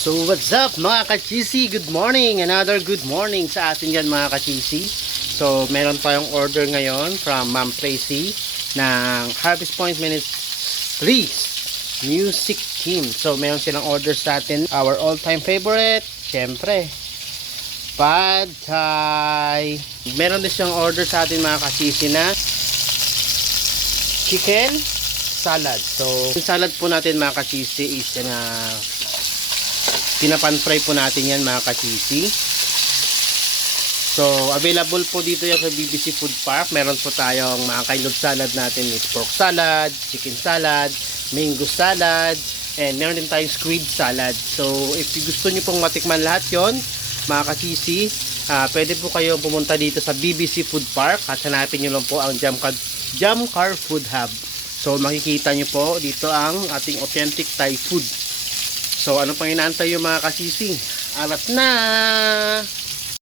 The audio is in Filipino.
So what's up mga ka-cheesy? Good morning! Another good morning sa atin yan mga ka-cheesy. So meron tayong order ngayon from Ma'am Tracy ng Harvest Point Minutes 3 Music Team. So meron silang order sa atin. Our all-time favorite, syempre, Pad Thai. Meron din siyang order sa atin mga ka-cheesy na chicken salad. So yung salad po natin mga ka-cheesy is na pinapan-fry po natin yan mga ka-cheesy. So available po dito yan sa BBC Food Park. Meron po tayong mga kind of salad natin is pork salad, chicken salad, mango salad, and meron din tayong squid salad. So if gusto nyo pong matikman lahat yon mga ka-cheesy, pwede po kayo pumunta dito sa BBC Food Park at hanapin nyo lang po ang Jamcar Food Hub. So makikita nyo po dito ang ating authentic Thai food. So ano pang inaantay yung mga ka-cheesy? Alat na!